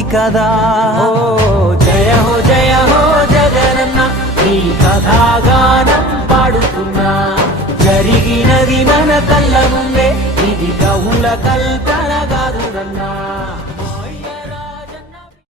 స్ఫూర్తి కదా. ఓ జయ హో జయ హో జగనన్న నీ కథాగానం పాడుతున్నా. జరిగినది మన కళ్ళ ముందే ఇది కవుల కల్పన.